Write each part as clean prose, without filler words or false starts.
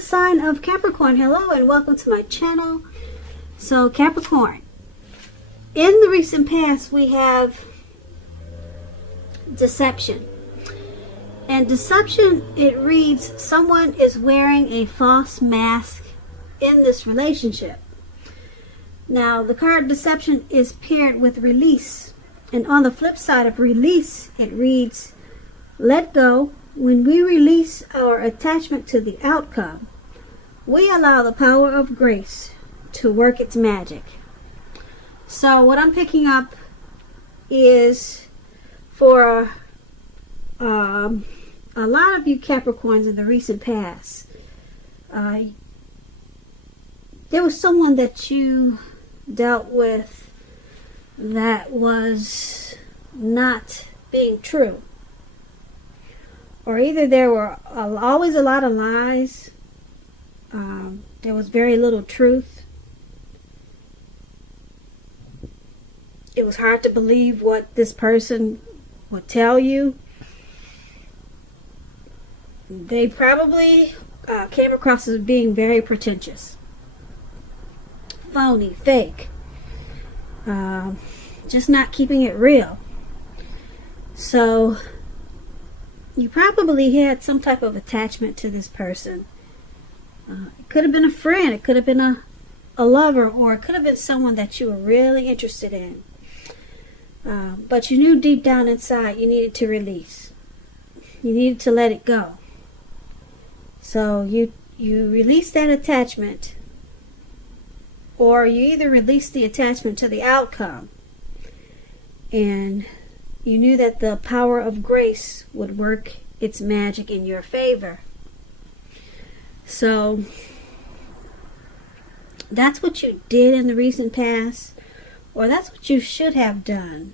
the sign of Capricorn. Hello and welcome to my channel. So Capricorn, in the recent past we have deception. And deception, it reads someone is wearing a false mask in this relationship. Now the card deception is paired with release. And on the flip side of release, it reads let go. When we release our attachment to the outcome, we allow the power of grace to work its magic. So what I'm picking up is for a lot of you Capricorns in the recent past, there was someone that you dealt with that was not being true. Or either there were always a lot of lies, there was very little truth. It was hard to believe what this person would tell you. They probably came across as being very pretentious, phony, fake, just not keeping it real. So you probably had some type of attachment to this person. It could have been a friend, it could have been a lover, or it could have been someone that you were really interested in. But you knew deep down inside you needed to release. You needed to let it go. So you released that attachment, or you either released the attachment to the outcome, and you knew that the power of grace would work its magic in your favor. So that's what you did in the recent past, or that's what you should have done.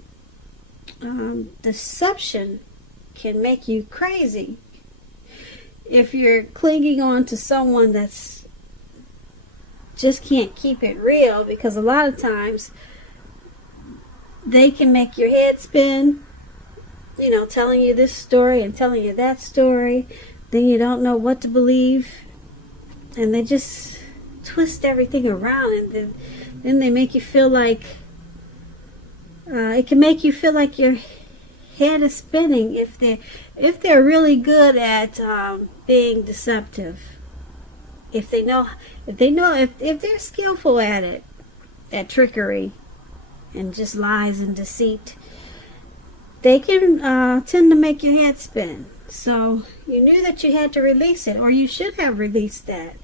Deception can make you crazy if you're clinging on to someone that's just can't keep it real, because a lot of times they can make your head spin, telling you this story and telling you that story. Then you don't know what to believe. And they just twist everything around. And then they make you feel like, it can make you feel like your head is spinning if they're really good at being deceptive. If they're skillful at it, at trickery and just lies and deceit, they can tend to make your head spin. So you knew that you had to release it, or you should have released that,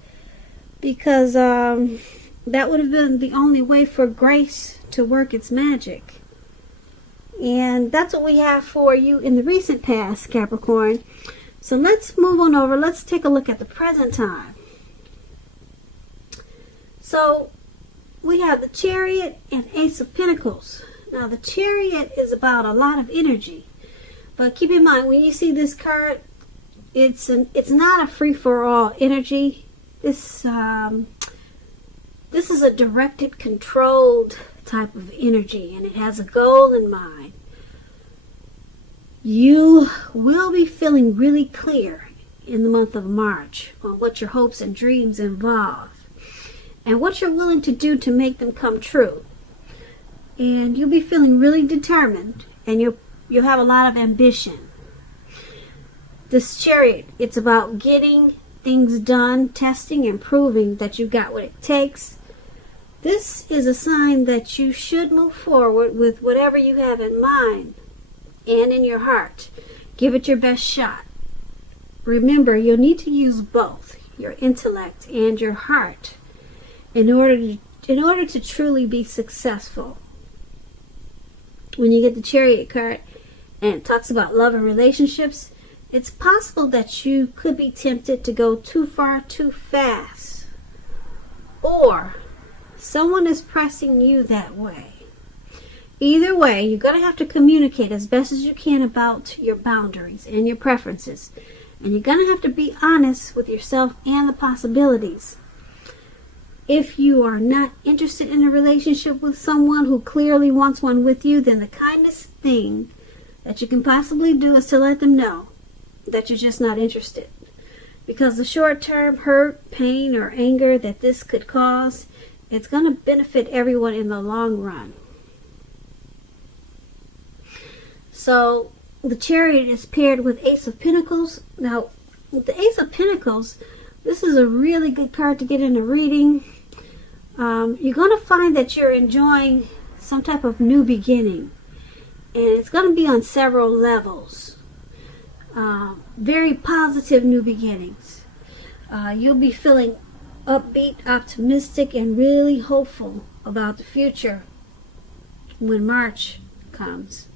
because that would have been the only way for grace to work its magic. And that's what we have for you in the recent past, Capricorn. So let's move on over. Let's take a look at the present time. So we have the Chariot and Ace of Pentacles. Now the Chariot is about a lot of energy, but keep in mind when you see this card, it's not a free-for-all energy. This is a directed, controlled type of energy, and it has a goal in mind. You will be feeling really clear in the month of March on what your hopes and dreams involve, and what you're willing to do to make them come true. And you'll be feeling really determined, and you'll have a lot of ambition. This Chariot, it's about getting things done, testing and proving that you've got what it takes. This is a sign that you should move forward with whatever you have in mind and in your heart. Give it your best shot. Remember, you'll need to use both your intellect and your heart in order to truly be successful. When you get the Chariot card and it talks about love and relationships, it's possible that you could be tempted to go too far too fast, or someone is pressing you that way. Either way, you're going to have to communicate as best as you can about your boundaries and your preferences, and you're going to have to be honest with yourself and the possibilities. If you are not interested in a relationship with someone who clearly wants one with you, then the kindest thing that you can possibly do is to let them know that you're just not interested. because the short-term hurt, pain, or anger that this could cause, it's going to benefit everyone in the long run. So the Chariot is paired with Ace of Pentacles. Now, with the Ace of Pentacles, this is a really good card to get in a reading. You're going to find that you're enjoying some type of new beginning. And it's going to be on several levels. Very positive new beginnings. You'll be feeling upbeat, optimistic, and really hopeful about the future when March comes.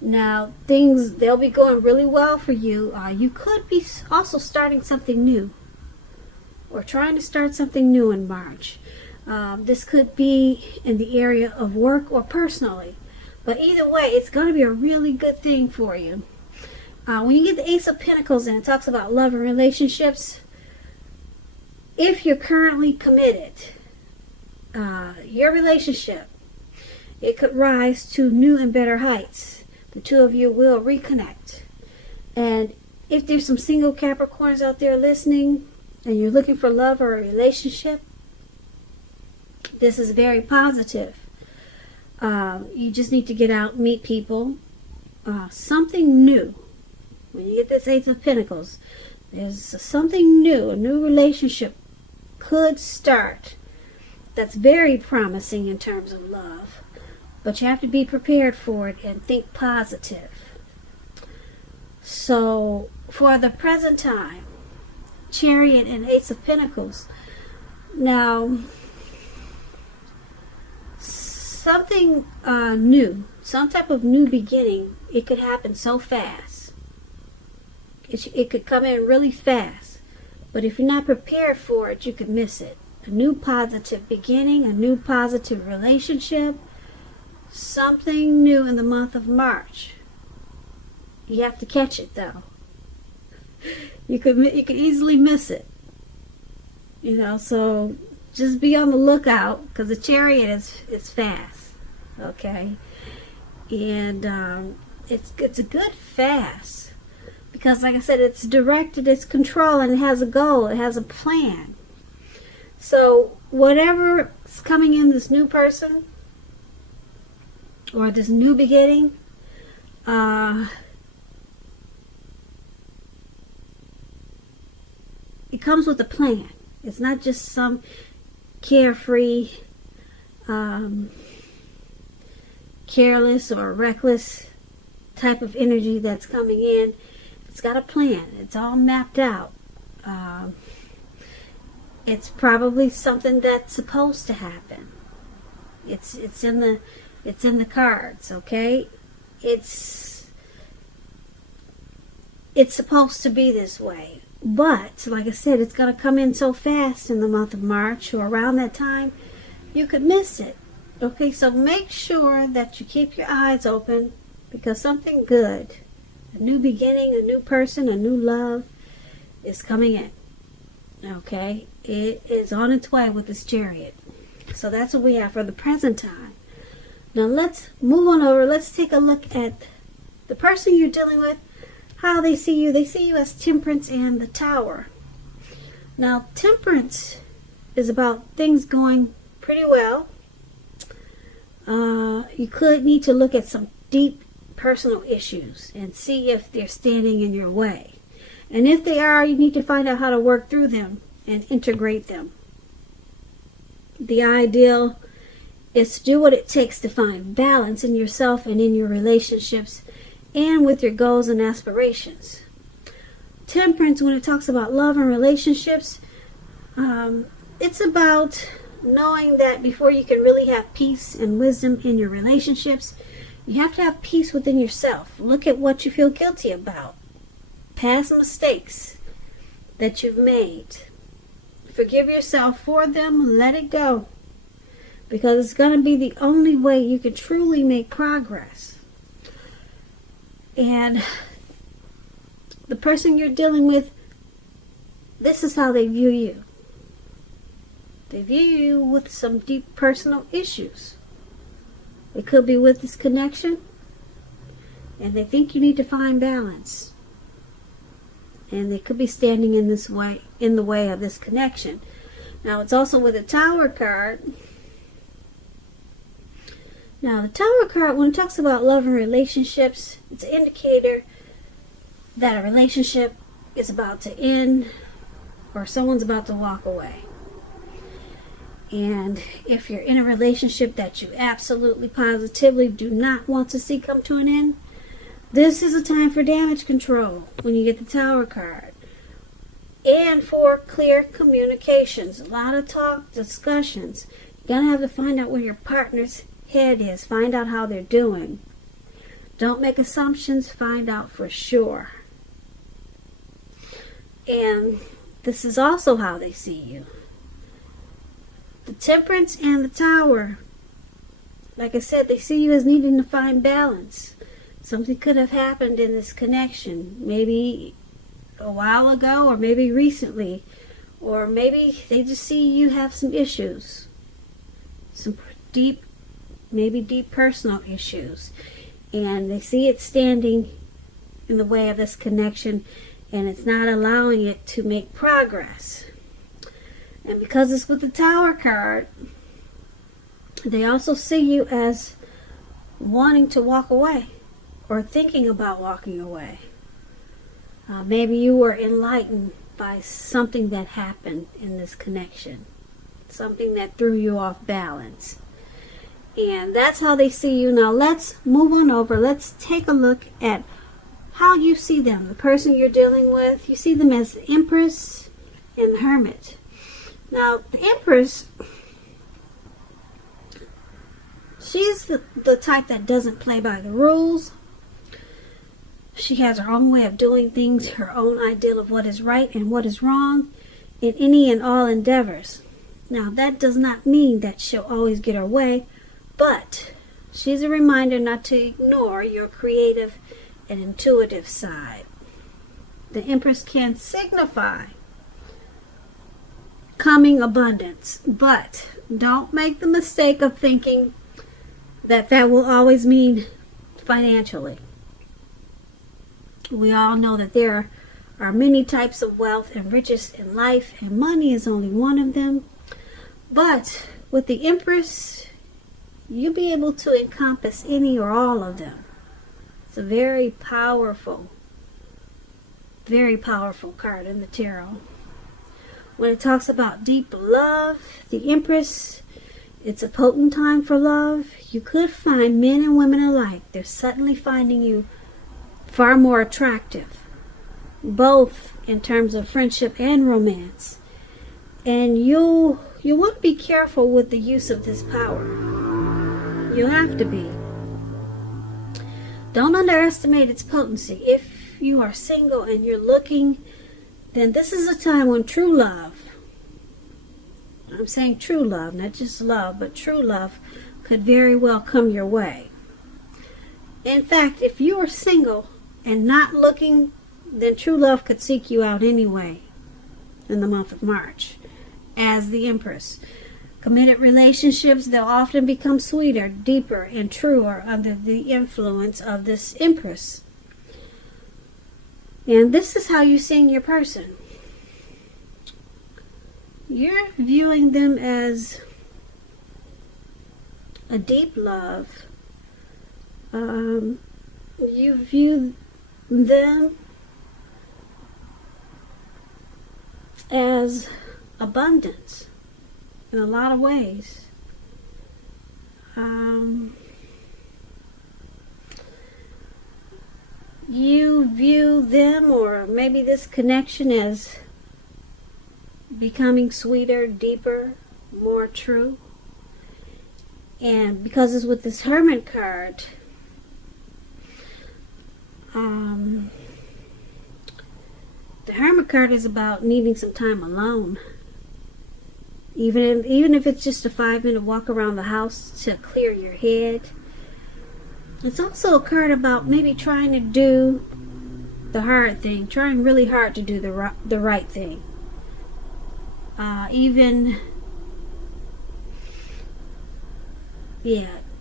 Now, they'll be going really well for you. You could be also starting something new, or trying to start something new in March. This could be in the area of work or personally. But either way, it's going to be a really good thing for you. When you get the Ace of Pentacles and it talks about love and relationships, if you're currently committed, your relationship, it could rise to new and better heights. The two of you will reconnect. And if there's some single Capricorns out there listening and you're looking for love or a relationship, this is very positive. You just need to get out and meet people. Something new. When you get this Ace of Pentacles, there's something new. A new relationship could start that's very promising in terms of love. But you have to be prepared for it and think positive. So, for the present time, Chariot and Ace of Pentacles. Now, something new, some type of new beginning, it could happen so fast. It could come in really fast. But if you're not prepared for it, you could miss it. A new positive beginning, a new positive relationship, something new in the month of March. You have to catch it though. You could easily miss it. So just be on the lookout, because the Chariot is fast. Okay? And it's a good fast. Because like I said, it's directed, it's controlled, and it has a goal, it has a plan. So whatever is coming in, this new person or this new beginning, it comes with a plan. It's not just some carefree, careless or reckless type of energy that's coming in. It's got a plan. It's all mapped out. It's probably something that's supposed to happen. It's in the cards, okay? It's supposed to be this way. But, like I said, it's going to come in so fast in the month of March, or around that time, you could miss it. Okay, so make sure that you keep your eyes open, because something good, a new beginning, a new person, a new love is coming in. Okay, it is on its way with this Chariot. So that's what we have for the present time. Now let's move on over. Let's take a look at the person you're dealing with, how they see you. They see you as Temperance and the Tower. Now, Temperance is about things going pretty well. You could need to look at some deep personal issues and see if they're standing in your way. And if they are, you need to find out how to work through them and integrate them. The ideal is to do what it takes to find balance in yourself and in your relationships and with your goals and aspirations. Temperance, when it talks about love and relationships, it's about knowing that before you can really have peace and wisdom in your relationships, you have to have peace within yourself. Look at what you feel guilty about. Past mistakes that you've made. Forgive yourself for them. Let it go. Because it's going to be the only way you can truly make progress. And the person you're dealing with, this is how they view you. They view you with some deep personal issues. It could be with this connection, and they think you need to find balance. and they could be standing in the way of this connection. Now, it's also with the Tower card. Now, the Tower card, when it talks about love and relationships, it's an indicator that a relationship is about to end or someone's about to walk away. And if you're in a relationship that you absolutely positively do not want to see come to an end, this is a time for damage control when you get the Tower card. And for clear communications. A lot of talk, discussions. You're going to have to find out where your partner's head is. Find out how they're doing. Don't make assumptions. Find out for sure. And this is also how they see you. The Temperance and the Tower. Like I said, they see you as needing to find balance. Something could have happened in this connection. Maybe a while ago, or maybe recently. Or maybe they just see you have some issues. Some deep personal issues. And they see it standing in the way of this connection, and it's not allowing it to make progress. And because it's with the Tower card, they also see you as wanting to walk away or thinking about walking away. Maybe you were enlightened by something that happened in this connection, something that threw you off balance. And that's how they see you. Now let's move on over. Let's take a look at how you see them, the person you're dealing with. You see them as the Empress and the Hermit. Now, the Empress, she's the type that doesn't play by the rules. She has her own way of doing things, her own ideal of what is right and what is wrong in any and all endeavors. Now, that does not mean that she'll always get her way, but she's a reminder not to ignore your creative and intuitive side. The Empress can signify coming abundance, but don't make the mistake of thinking that will always mean financially. We all know that there are many types of wealth and riches in life, and money is only one of them. But with the Empress, you'll be able to encompass any or all of them. It's a very powerful card in the tarot. When it talks about deep love, the Empress, it's a potent time for love. You could find men and women alike. They're suddenly finding you far more attractive, both in terms of friendship and romance. And you'll want to be careful with the use of this power. You have to be. Don't underestimate its potency. If you are single and you're looking, then this is a time when true love, I'm saying true love, not just love, but true love could very well come your way. In fact, if you are single and not looking, then true love could seek you out anyway in the month of March as the Empress. Committed relationships, they'll often become sweeter, deeper, and truer under the influence of this Empress. And this is how you're seeing your person. You're viewing them as a deep love. You view them as abundance in a lot of ways. You view them, or maybe this connection, as becoming sweeter, deeper, more true. And because it's with this Hermit card, the Hermit card is about needing some time alone. Even if it's just a 5-minute walk around the house to clear your head. It's also a card about maybe trying to do the hard thing, trying really hard to do the right thing.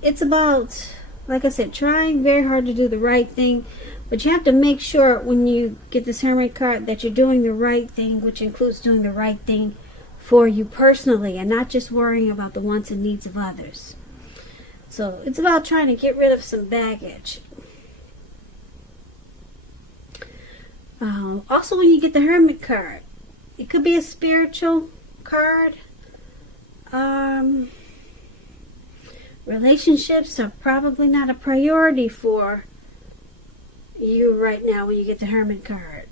It's about, like I said, trying very hard to do the right thing, But you have to make sure when you get this Hermit card that you're doing the right thing, which includes doing the right thing for you personally and not just worrying about the wants and needs of others. So it's about trying to get rid of some baggage. Also, when you get the Hermit card, it could be a spiritual card. Relationships are probably not a priority for you right now when you get the Hermit card.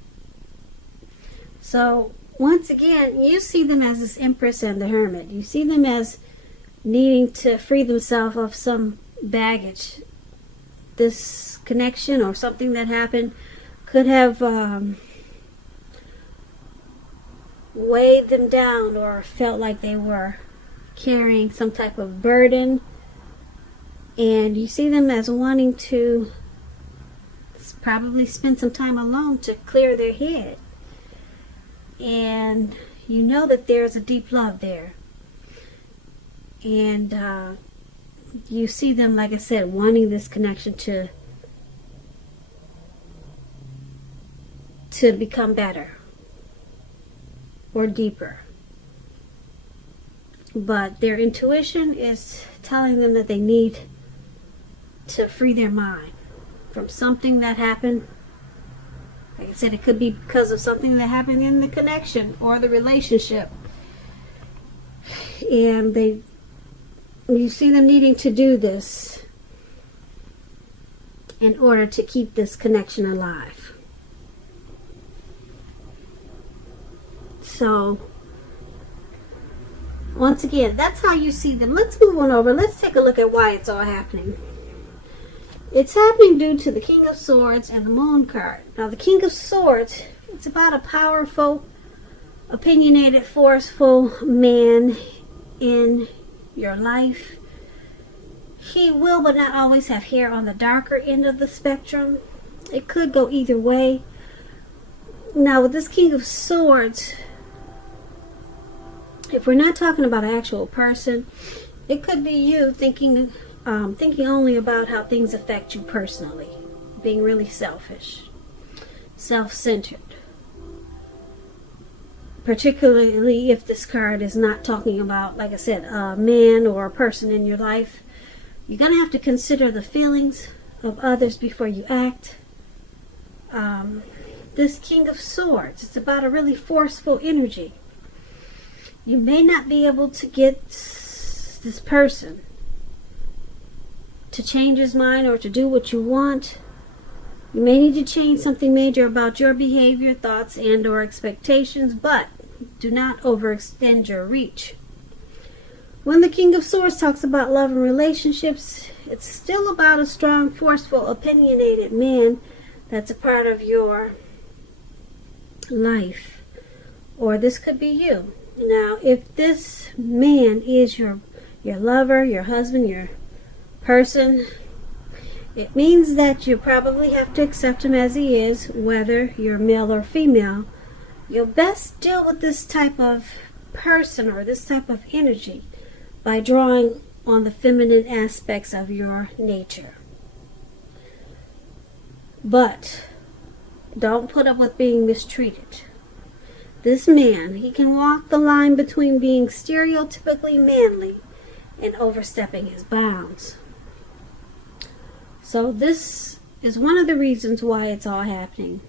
So once again, you see them as this Empress and the Hermit. You see them as needing to free themselves of some baggage. This connection or something that happened could have weighed them down or felt like they were carrying some type of burden. And you see them as wanting to probably spend some time alone to clear their head. And you know that there's a deep love there. And you see them, like I said, wanting this connection to become better or deeper. But their intuition is telling them that they need to free their mind from something that happened. Like I said, it could be because of something that happened in the connection or the relationship. And you see them needing to do this in order to keep this connection alive. So, once again, that's how you see them. Let's move on over. Let's take a look at why it's all happening. It's happening due to the King of Swords and the Moon card. Now, the King of Swords, it's about a powerful, opinionated, forceful man in your life. He will but not always have hair on the darker end of the spectrum. It could go either way. Now, with this King of Swords, if we're not talking about an actual person, it could be you thinking only about how things affect you personally, being really selfish, self-centered. Particularly if this card is not talking about, like I said, a man or a person in your life. You're going to have to consider the feelings of others before you act. This King of Swords, it's about a really forceful energy. You may not be able to get this person to change his mind or to do what you want. You may need to change something major about your behavior, thoughts, and or expectations, but do not overextend your reach. When the King of Swords talks about love and relationships, it's still about a strong, forceful, opinionated man that's a part of your life. Or this could be you. Now, if this man is your lover, your husband, your person, it means that you probably have to accept him as he is, whether you're male or female. You'll best deal with this type of person or this type of energy by drawing on the feminine aspects of your nature. But don't put up with being mistreated. This man, he can walk the line between being stereotypically manly and overstepping his bounds. So this is one of the reasons why it's all happening.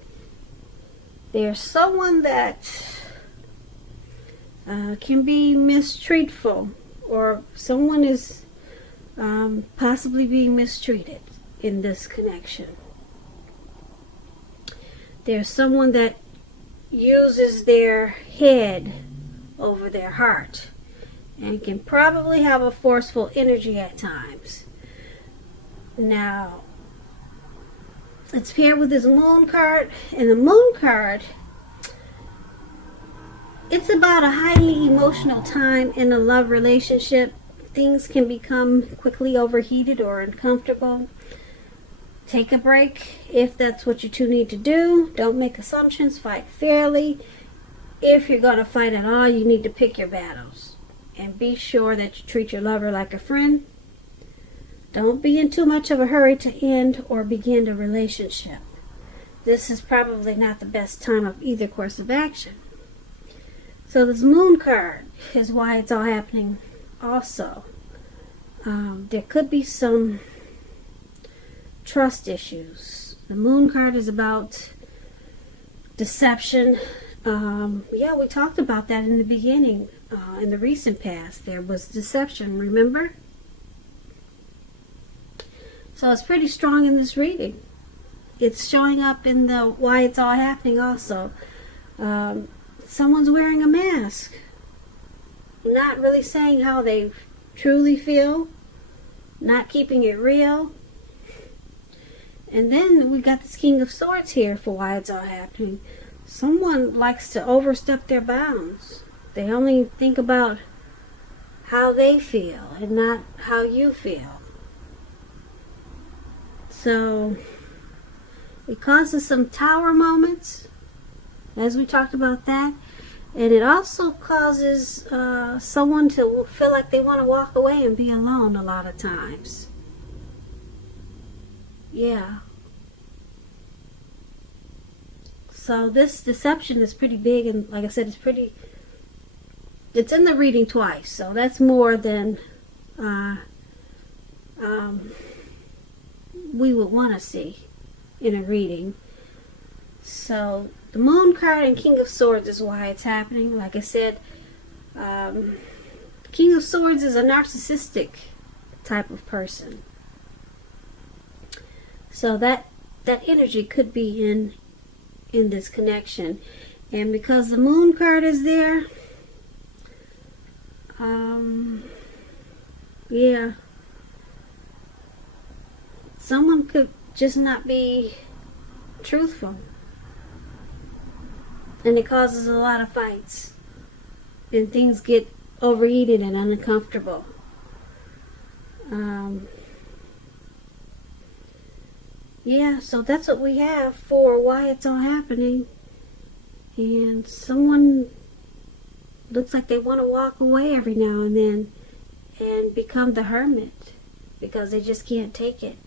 There's someone that can be mistreatful, or someone is possibly being mistreated in this connection. There's someone that uses their head over their heart and can probably have a forceful energy at times. Now, it's paired with this Moon card, and the Moon card, it's about a highly emotional time in a love relationship. Things can become quickly overheated or uncomfortable. Take a break if that's what you two need to do. Don't make assumptions. Fight fairly. If you're going to fight at all, you need to pick your battles. And be sure that you treat your lover like a friend. Don't be in too much of a hurry to end or begin a relationship. this is probably not the best time of either course of action. So this moon card is why it's all happening also. There could be some trust issues. The moon card is about deception. Yeah, we talked about that in the beginning. In the recent past, there was deception, remember? So it's pretty strong in this reading. It's showing up in the why it's all happening also. Someone's wearing a mask, not really saying how they truly feel, not keeping it real. And then we got this King of Swords here for why it's all happening. Someone likes to overstep their bounds. They only think about how they feel and not how you feel. So it causes some tower moments, as we talked about that. And it also causes someone to feel like they want to walk away and be alone a lot of times. Yeah. So this deception is pretty big, and like I said, it's in the reading twice, so that's more than we would want to see in a reading. So the Moon card and King of Swords is why it's happening. Like I said, King of Swords is a narcissistic type of person. So that energy could be in this connection. And because the Moon card is there, yeah, someone could just not be truthful. And it causes a lot of fights. And things get overheated and uncomfortable. Yeah, so that's what we have for why it's all happening. And someone looks like they want to walk away every now and then and become the hermit because they just can't take it.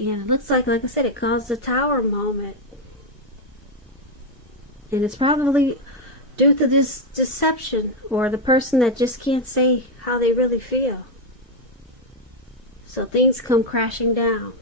And it looks like I said, it caused a tower moment. And it's probably due to this deception or the person that just can't say how they really feel. So things come crashing down.